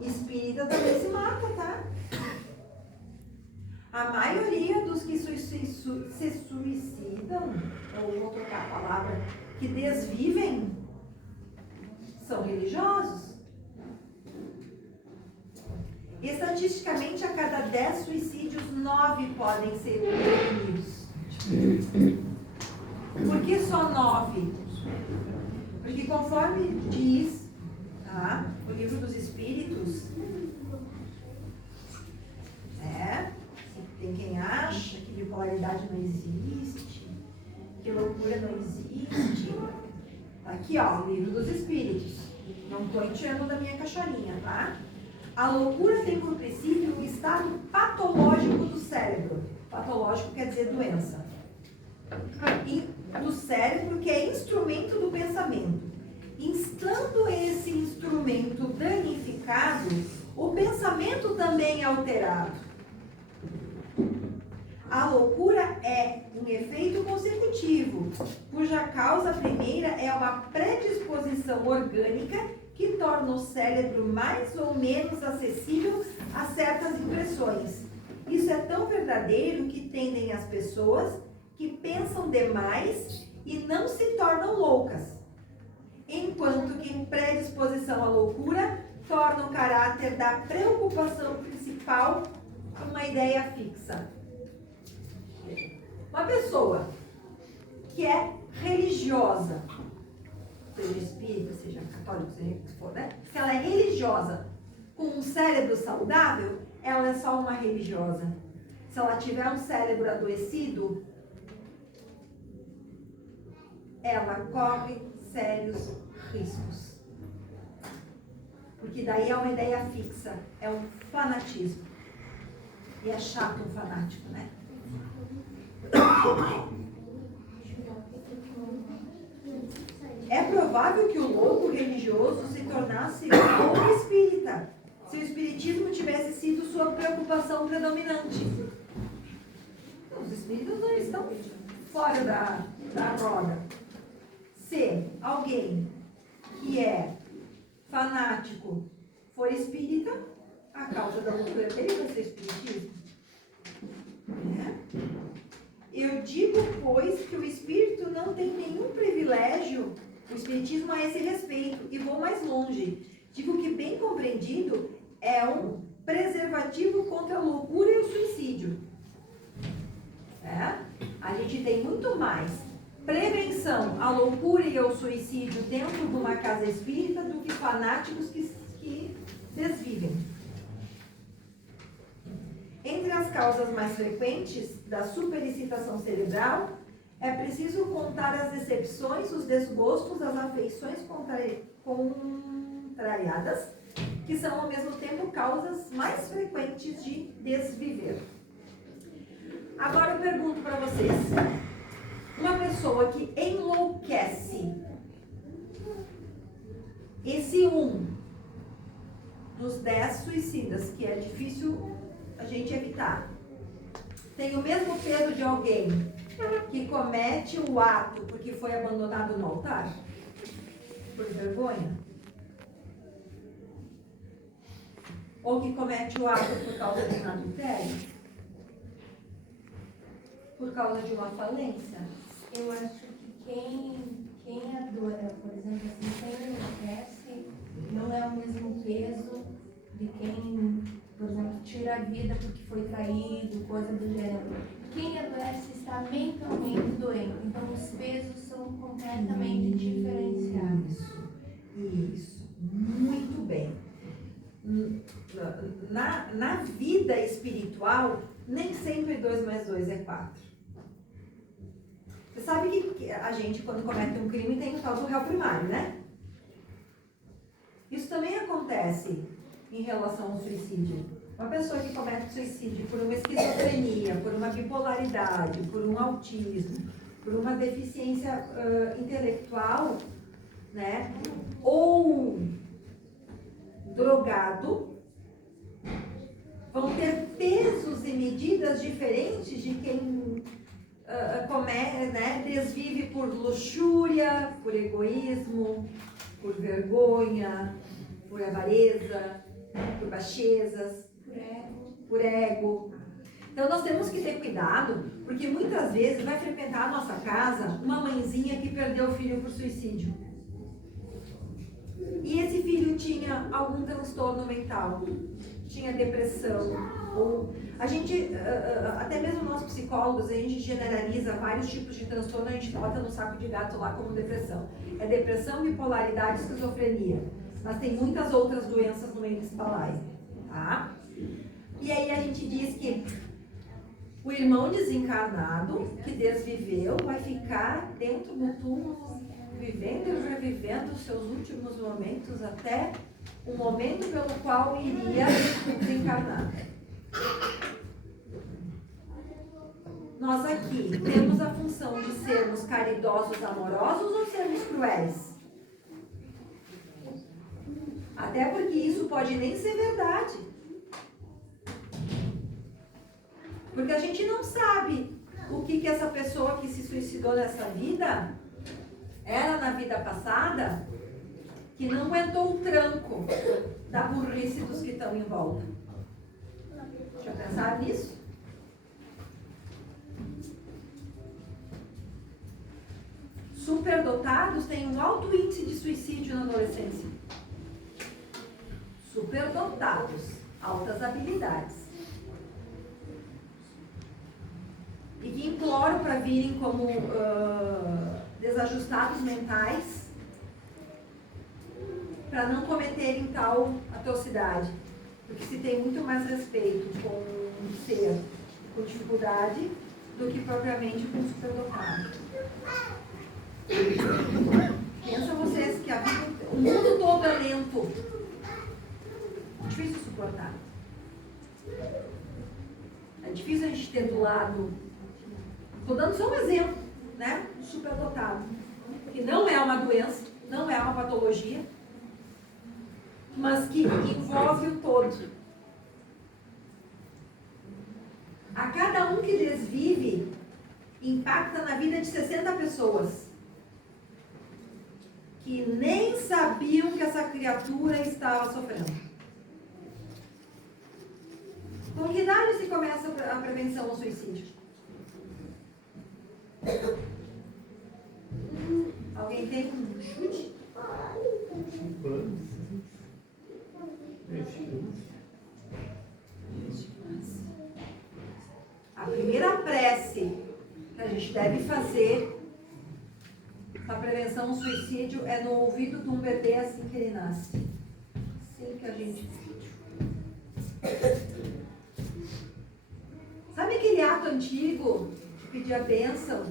Espírita também se mata, tá? A maioria dos que se suicidam, ou vou trocar a palavra, que desvivem, são religiosos. Estatisticamente, a cada 10 suicídios, 9 podem ser prevenidos. Por que só 9? Porque conforme diz, tá, o Livro dos Espíritos, tem quem acha que bipolaridade não existe, que loucura não existe. Tá aqui, ó, o Livro dos Espíritos. Não estou enchendo da minha caixarinha, tá? A loucura tem por princípio o estado patológico do cérebro. Patológico quer dizer doença. E do cérebro, que é instrumento do pensamento. Estando esse instrumento danificado, o pensamento também é alterado. A loucura é um efeito consecutivo, cuja causa primeira é uma predisposição orgânica que torna o cérebro mais ou menos acessível a certas impressões. Isso é tão verdadeiro que tendem as pessoas que pensam demais e não se tornam loucas, enquanto que predisposição à loucura torna o caráter da preocupação principal uma ideia fixa. Uma pessoa que é religiosa, seja espírita, seja católico, seja o que for, né? Se ela é religiosa com um cérebro saudável, ela é só uma religiosa. Se ela tiver um cérebro adoecido, ela corre sérios riscos. Porque daí é uma ideia fixa, é um fanatismo. E é chato um fanático, né? É provável que o louco religioso se tornasse um louco espírita, se o espiritismo tivesse sido sua preocupação predominante. Os espíritos não estão fora da roda. Se alguém que é fanático for espírita, a causa da loucura dele vai ser espiritismo. Eu digo, pois, que o espírito não tem nenhum privilégio, o espiritismo a esse respeito, e vou mais longe. Digo que, bem compreendido, é um preservativo contra a loucura e o suicídio. A gente tem muito mais prevenção à loucura e ao suicídio dentro de uma casa espírita do que fanáticos que desvivem. Entre as causas mais frequentes da superexcitação cerebral, é preciso contar as decepções, os desgostos, as afeições contrariadas, que são ao mesmo tempo causas mais frequentes de desviver. Agora eu pergunto para vocês, uma pessoa que enlouquece, esse dos 10 suicidas, que é difícil a gente evitar, tem o mesmo peso de alguém que comete o ato porque foi abandonado no altar? Por vergonha? Ou que comete o ato por causa de um adultério? Por causa de uma falência? Eu acho que quem adora, por exemplo, assim, quem enlouquece, não é o mesmo peso de quem, por exemplo, tira a vida porque foi traído, coisa do gênero. Quem adoece está mentalmente doente, então os pesos são completamente diferenciados. Isso, muito bem. Na vida espiritual, nem sempre 2 mais 2 é 4. Você sabe que a gente, quando comete um crime, tem o tal do réu primário, né? Isso também acontece em relação ao suicídio. Uma pessoa que comete suicídio por uma esquizofrenia, por uma bipolaridade, por um autismo, por uma deficiência intelectual, né? Ou drogado, vão ter pesos e medidas diferentes de quem desvive por luxúria, por egoísmo, por vergonha, por avareza, por baixezas, por ego. Então nós temos que ter cuidado, porque muitas vezes vai frequentar a nossa casa uma mãezinha que perdeu o filho por suicídio. E esse filho tinha algum transtorno mental, tinha depressão, ou a gente, até mesmo nós psicólogos, a gente generaliza vários tipos de transtorno, a gente bota no saco de gato lá como depressão. É depressão, bipolaridade, esquizofrenia. Mas tem muitas outras doenças no meio desse balaio, tá? E aí a gente diz que o irmão desencarnado, que desviveu, vai ficar dentro do túmulo, vivendo e revivendo os seus últimos momentos até o momento pelo qual iria desencarnar. Nós aqui temos a função de sermos caridosos, amorosos ou sermos cruéis? Até porque isso pode nem ser verdade. Porque a gente não sabe o que essa pessoa que se suicidou nessa vida era na vida passada, que não aguentou o tranco da burrice dos que estão em volta. Já pensaram nisso? Superdotados têm um alto índice de suicídio na adolescência. Superdotados, altas habilidades. E que imploram para virem como desajustados mentais para não cometerem tal atrocidade. Porque se tem muito mais respeito com um ser com dificuldade do que propriamente com um superdotado. Pensa vocês que o mundo todo é lento. Difícil de suportar. É difícil a gente ter do lado. Estou dando só um exemplo, né? Um superdotado. Que não é uma doença, não é uma patologia, mas que envolve o todo. A cada um que desvive, impacta na vida de 60 pessoas. Que nem sabiam que essa criatura estava sofrendo. Com que idade se começa a prevenção ao suicídio? Alguém tem um chute? 5 anos. 20 anos. A primeira prece que a gente deve fazer para prevenção ao suicídio é no ouvido de um bebê assim que ele nasce. Assim que a gente... Sabe aquele ato antigo de pedir a bênção?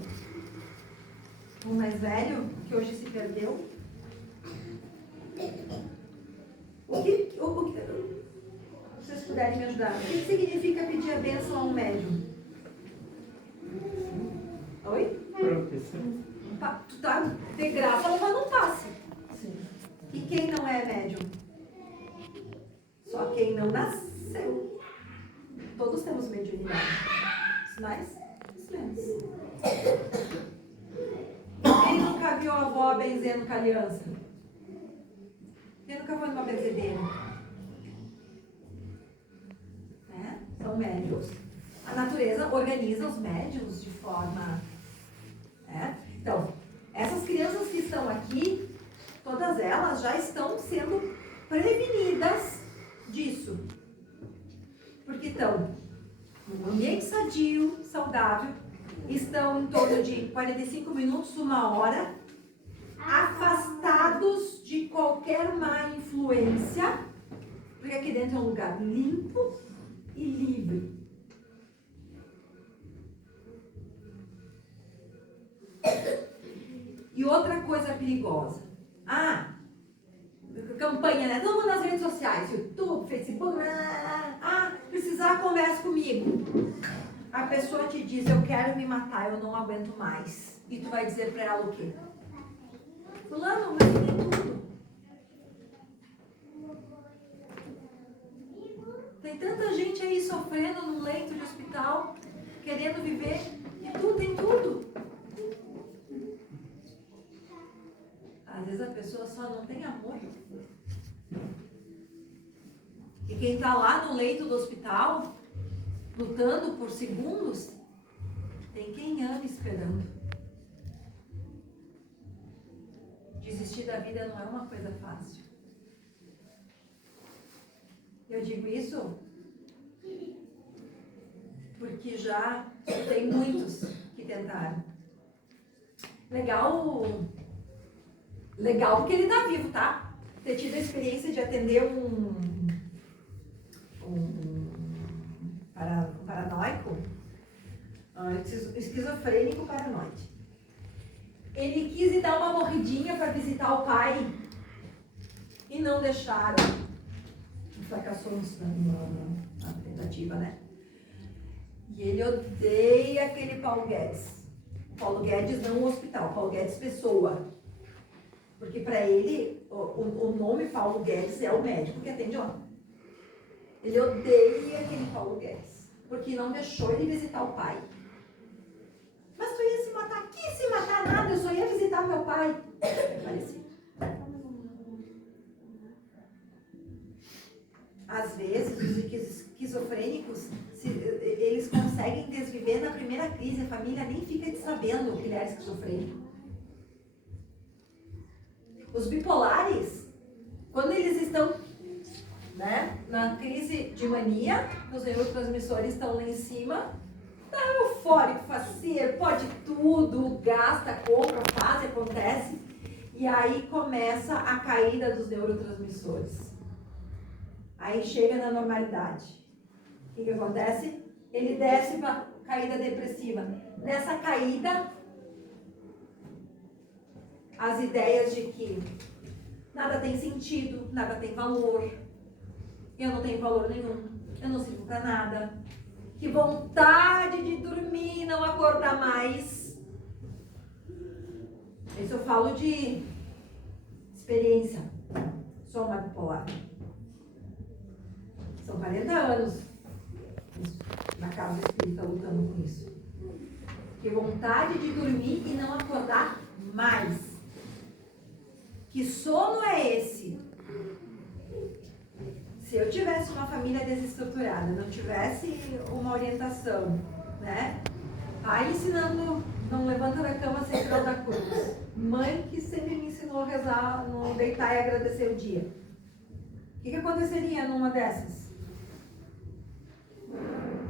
O mais velho, que hoje se perdeu? Se vocês puderem me ajudar, o que significa pedir a bênção a um médium? Oi? Proteção. Tu tá de graça levando um passe. E quem não é médium? Só quem não nasceu. Todos temos mediunidade. Os mais, os menos. Quem nunca viu a avó benzendo com a aliança? Quem nunca foi numa benzedeira? Né? São médiuns. A natureza organiza os médiuns de forma... Então, essas crianças que estão aqui, todas elas já estão sendo prevenidas disso. Porque estão num ambiente sadio, saudável, estão em torno de 45 minutos, 1 hora, afastados de qualquer má influência, porque aqui dentro é um lugar limpo e livre. E outra coisa perigosa. Campanha, né? Todo mundo nas redes sociais, YouTube, Facebook. Precisar, conversa comigo. A pessoa te diz, eu quero me matar, eu não aguento mais. E tu vai dizer pra ela o quê? Fulano, mas tem tudo. Tem tanta gente aí sofrendo num leito de hospital, querendo viver, e tu tem tudo. Às vezes a pessoa só não tem amor. E quem está lá no leito do hospital, lutando por segundos, tem quem ama esperando. Desistir da vida não é uma coisa fácil. Eu digo isso porque já tem muitos que tentaram. Legal porque ele está vivo, tá? Ter tido a experiência de atender um paranoico, esquizofrênico paranoide. Ele quis ir dar uma morridinha para visitar o pai e não deixaram. Fracassou na tentativa, né? E ele odeia aquele Paulo Guedes. Paulo Guedes não o hospital, Paulo Guedes pessoa. Porque para ele, o nome Paulo Guedes é o médico que atende lá. Ele odeia aquele Paulo Guedes, porque não deixou ele visitar o pai. Mas tu ia se matar? Que se matar nada, eu só ia visitar meu pai. É parecido. Às vezes, os esquizofrênicos, eles conseguem desviver na primeira crise, a família nem fica sabendo que ele era esquizofrênico. Os bipolares, quando eles estão, né, na crise de mania, os neurotransmissores estão lá em cima, tá eufórico, faceiro, pode tudo, gasta, compra, faz, acontece, e aí começa a caída dos neurotransmissores. Aí chega na normalidade. O que acontece? Ele desce para caída depressiva. Nessa caída, as ideias de que nada tem sentido, nada tem valor, eu não tenho valor nenhum, eu não sirvo para nada, que vontade de dormir e não acordar mais. Isso eu falo de experiência. Sou uma bipolar. São 40 anos na casa espírita lutando com isso. Que vontade de dormir e não acordar mais. Que sono é esse? Se eu tivesse uma família desestruturada, não tivesse uma orientação, né? Pai ensinando, não levanta da cama sem tirar da cruz. Mãe que sempre me ensinou a rezar, não deitar e agradecer o dia. O que aconteceria numa dessas?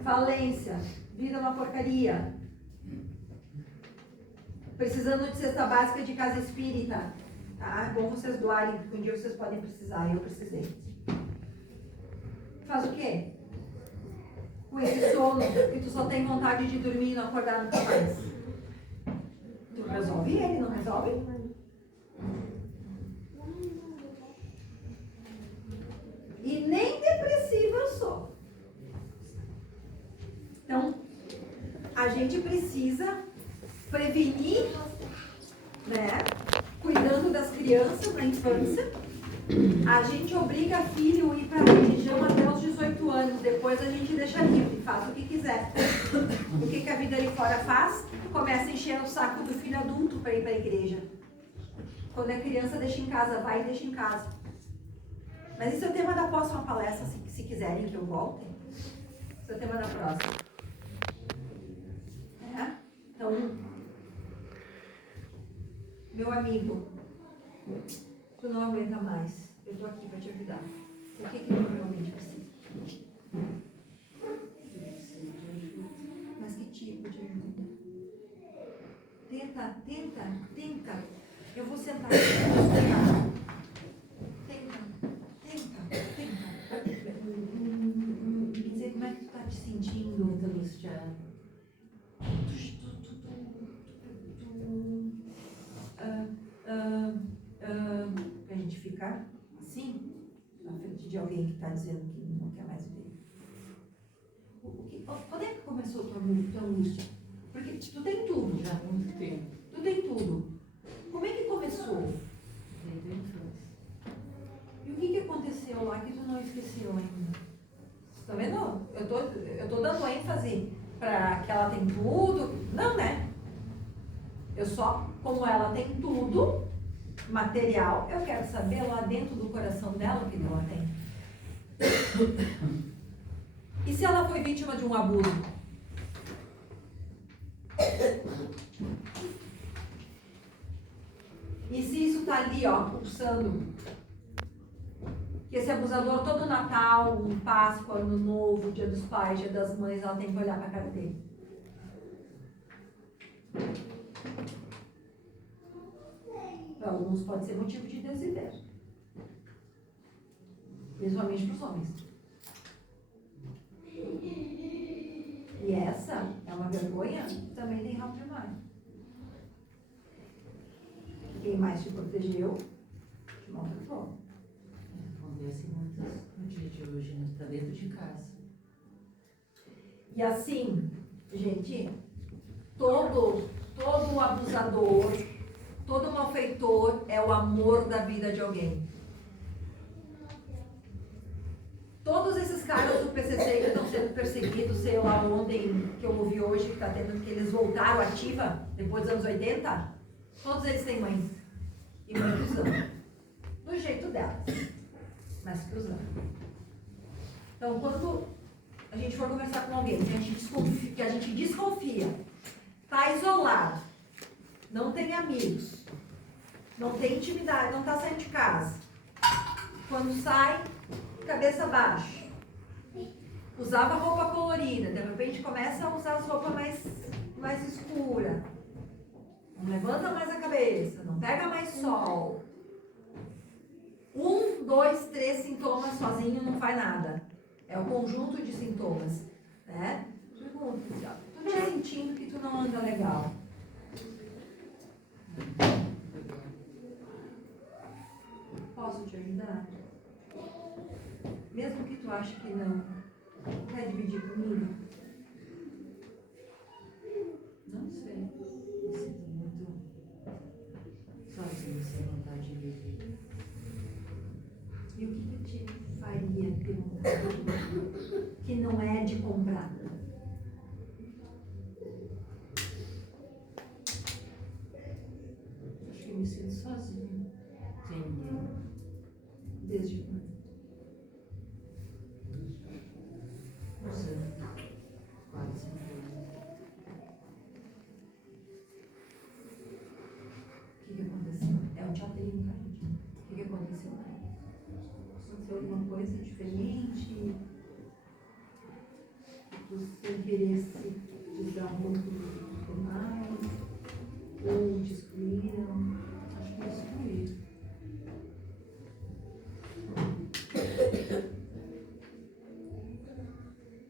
Falência, vida uma porcaria. Precisando de cesta básica de casa espírita. Tá? É bom vocês doarem, porque um dia vocês podem precisar, eu precisei. Faz o quê? Com esse sono, que tu só tem vontade de dormir e não acordar nunca mais. Tu resolve ele, não resolve? E nem depressiva eu sou. Então, a gente precisa prevenir, né? Cuidando das crianças na infância. A gente obriga filho a ir para a religião até os 18 anos. Depois a gente deixa livre, faz o que quiser. O que a vida ali fora faz? Começa a encher o saco do filho adulto para ir para a igreja. Quando é criança, deixa em casa, vai e deixa em casa. Mas isso é o tema da próxima palestra, se quiserem que eu volte. Isso é o tema da próxima. Então, meu amigo, tu não aguenta mais. Eu estou aqui para te ajudar. O que tu realmente precisa? Mas que tipo de ajuda? Tenta. Eu vou sentar. Tenta. Me dizer como é que tu está te sentindo, muito angustiado. A gente ficar assim, na frente de alguém que está dizendo que não quer mais ver. Quando é que começou a tua angústia? Porque tu tem tudo já. Muito tempo. Tu tem tudo. Como é que começou? Desde a infância. E o que aconteceu lá que tu não esqueceu ainda? Tá vendo? Eu tô dando ênfase para que ela tem tudo. Não, né? Eu só, como ela tem tudo material, eu quero saber lá dentro do coração dela o que ela tem. E se ela foi vítima de um abuso? E se isso tá ali, ó, pulsando? Que esse abusador, todo Natal, Páscoa, Ano Novo, Dia dos Pais, Dia das Mães, ela tem que olhar pra cara dele. Para alguns pode ser motivo de desidério. Principalmente para os homens. E essa é uma vergonha que também tem rabo de mar. Quem mais te protegeu, te maltratou. Acontece muito no dia de hoje, né? Tá dentro de casa. E assim, gente, todo abusador, todo malfeitor é o amor da vida de alguém. Todos esses caras do PCC que estão sendo perseguidos, sei lá ontem, que eu ouvi hoje, que está tendo, que eles voltaram ativa depois dos anos 80, todos eles têm mãe. E muitos anos. Do jeito delas. Mas que usam. Então, quando a gente for conversar com alguém que a gente desconfia, está isolado, não tem amigos, não tem intimidade, não está saindo de casa. Quando sai, cabeça baixa. Usava roupa colorida, de repente começa a usar as roupas mais escuras. Não levanta mais a cabeça, não pega mais sol. 1, 2, 3 sintomas sozinho não faz nada. É o conjunto de sintomas, né? Pergunta, tô te sentindo que tu não anda legal. Posso te ajudar? Mesmo que tu ache que não, quer dividir comigo? Não sei. Me sinto muito sozinho, sem vontade de viver. E o que te faria ter um que não é de comprar? Acho que eu me sinto sozinho, sem ninguém. Desde quando? Não sei. Quase 5 anos. O que aconteceu? É um teatrinho, cara. O que aconteceu? Aconteceu alguma coisa diferente? O seu interesse desgarrou por mais? Ou te excluíram? Acho que me excluí.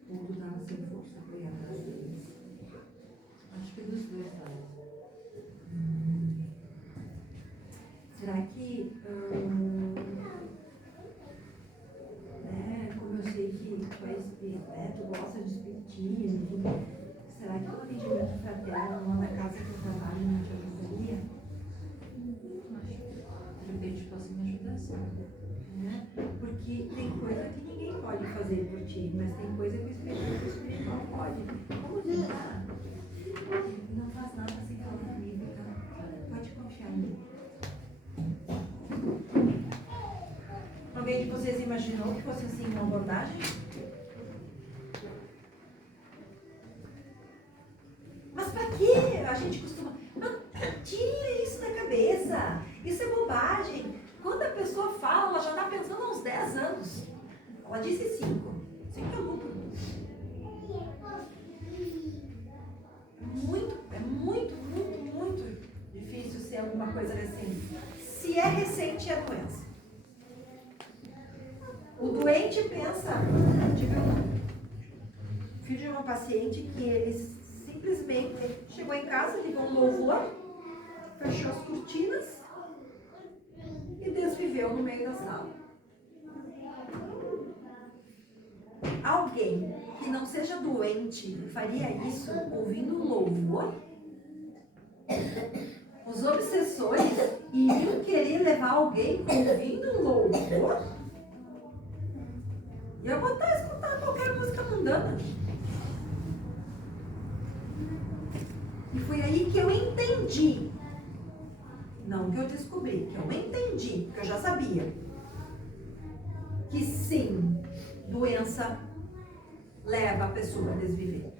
Ou tu estava sem força para ir atrás deles? Acho que dos dois lados. Será que, né, como eu sei que tu é espírita, né, tu gosta de espiritismo, enfim, será que o atendimento fraterno lá na casa que eu trabalho não te ajudaria? De repente posso me ajudar sim. Né? Porque tem coisa que ninguém pode fazer por ti, mas tem coisa que o espiritual pode. Como tentar? Não faz nada sem falar comigo, tá? Pode confiar em mim. Alguém de vocês imaginou que fosse assim uma abordagem? Mas pra quê? A gente costuma... Tira isso da cabeça. Isso é bobagem. Quando a pessoa fala, ela já está pensando há uns 10 anos. Ela disse 5. 5 é lucro. Muito difícil ser alguma coisa recente. Se é recente, é doença. O doente pensa... Tive um filho de uma paciente que ele simplesmente chegou em casa, ligou um louvor, fechou as cortinas e desviveu no meio da sala. Alguém que não seja doente faria isso ouvindo um louvor? Os obsessores iriam querer levar alguém ouvindo um louvor? E eu vou estar escutando qualquer música mundana. E foi aí que eu entendi. Não que eu descobri, que eu entendi, que eu já sabia. Que sim, doença leva a pessoa a desviver.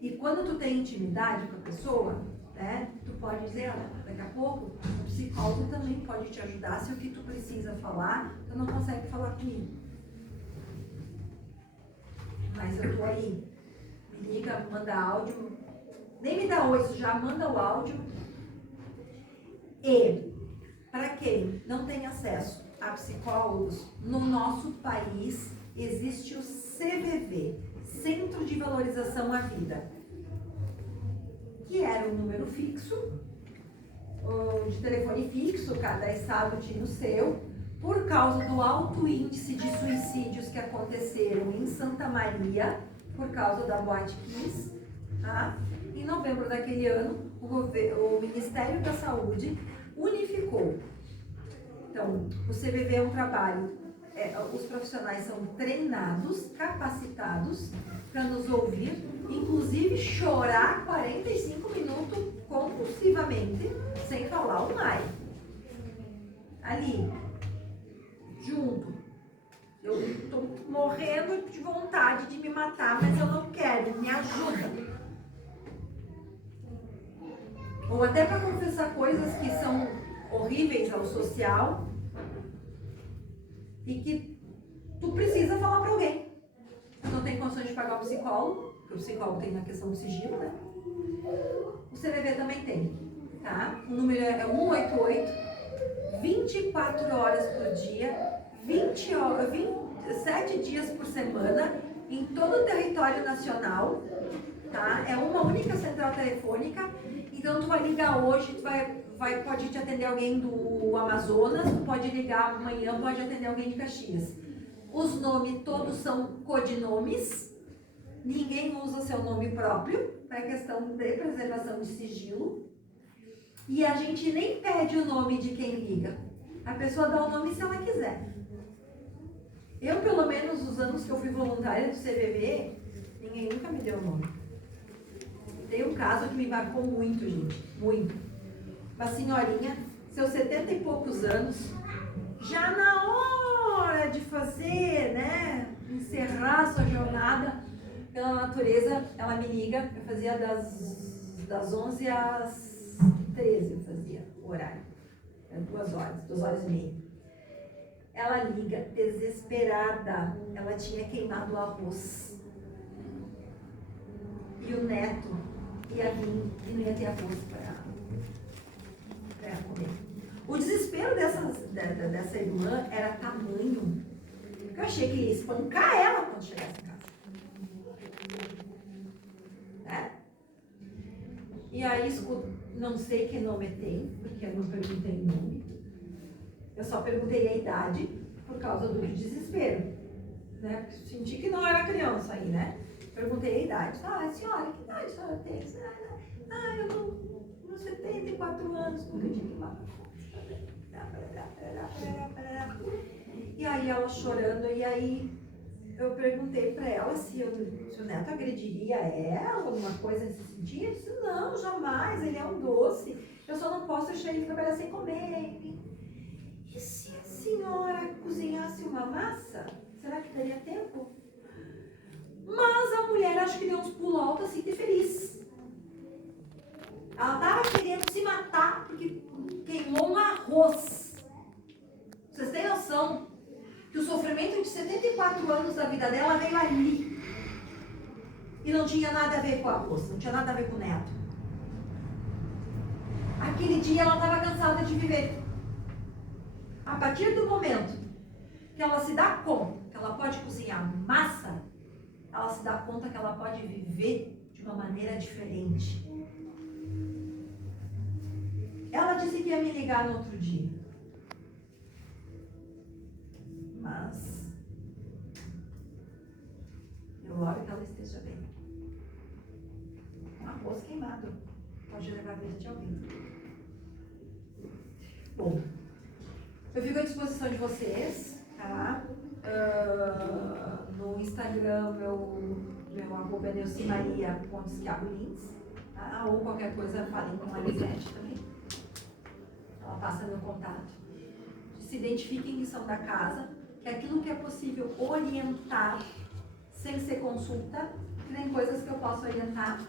E quando tu tem intimidade com a pessoa, né, tu pode dizer, olha, daqui a pouco o psicólogo também pode te ajudar se o que tu precisa falar, tu não consegue falar comigo. Mas eu tô aí. Me liga, manda áudio. Nem me dá oi, já manda o áudio. E, para quem não tem acesso a psicólogos, no nosso país existe o CVV, Centro de Valorização à Vida, que era um número fixo, de telefone fixo, cada estado tinha o seu, por causa do alto índice de suicídios que aconteceram em Santa Maria, por causa da Boate Kiss, tá? Em novembro daquele ano, o Ministério da Saúde unificou. Então, o CVV é um trabalho, os profissionais são treinados, capacitados para nos ouvir, inclusive chorar 45 minutos compulsivamente, sem falar um ai. Ali, junto. Eu estou morrendo de vontade de me matar, mas eu não quero, me ajuda. Ou até para confessar coisas que são horríveis ao social e que tu precisa falar para alguém. Tu não tem condições de pagar o psicólogo, porque o psicólogo tem a questão do sigilo, né? O CVV também tem, tá? O número é 188, 24 horas por dia, 27 dias por semana, em todo o território nacional, tá? É uma única central telefônica, então tu vai ligar hoje, pode te atender alguém do Amazonas, tu pode ligar amanhã, pode atender alguém de Caxias. Os nomes todos são codinomes, ninguém usa seu nome próprio, para questão de preservação de sigilo, e a gente nem pede o nome de quem liga, a pessoa dá o nome se ela quiser. Eu, pelo menos, os anos que eu fui voluntária do CVV, ninguém nunca me deu o nome. Tem um caso que me marcou muito, gente, muito. Uma senhorinha, seus 70 e poucos anos, já na hora de fazer, né, encerrar sua jornada pela natureza, ela me liga, eu fazia das 11 às 13, eu fazia o horário, era 2 horas e meia. Ela liga desesperada, ela tinha queimado o arroz. E o neto ia vir e não ia ter arroz para comer. O desespero dessa irmã era tamanho que eu achei que ia espancar ela quando chegasse em casa. É? E aí, não sei que nome tem, porque eu não perguntei o nome. Eu só perguntei a idade por causa do desespero. Né? Senti que não era criança aí, né? Perguntei a idade. Ah, senhora, que idade a senhora tem? Eu 74 anos, nunca tive uma. E aí ela chorando, e aí eu perguntei pra ela se o neto agrediria ela, alguma coisa nesse sentido. Eu disse, não, jamais, ele é um doce. Eu só não posso deixar ele trabalhar sem comer. E se a senhora cozinhasse uma massa, será que daria tempo? Mas a mulher acho que deu uns pulos altos assim de feliz. Ela estava querendo se matar porque queimou um arroz. Vocês têm noção que o sofrimento de 74 anos da vida dela veio ali. E não tinha nada a ver com o arroz, não tinha nada a ver com o neto. Aquele dia ela estava cansada de viver. A partir do momento que ela se dá conta que ela pode cozinhar massa, ela se dá conta que ela pode viver de uma maneira diferente. Ela disse que ia me ligar no outro dia. Mas eu oro que ela esteja bem. Um arroz queimado pode levar a vida de alguém. Bom, eu fico à disposição de vocês, tá? No Instagram, meu arroba é neucimaria.schiabolins, tá? Ou qualquer coisa, falem com a Lisete também. passa meu contato. Se identifiquem que são da casa, que aquilo que é possível orientar sem ser consulta, que tem coisas que eu posso orientar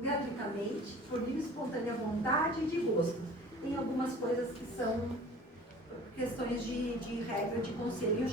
gratuitamente, por livre e espontânea vontade e de gosto. Tem algumas coisas que são questões de regra, de conselho,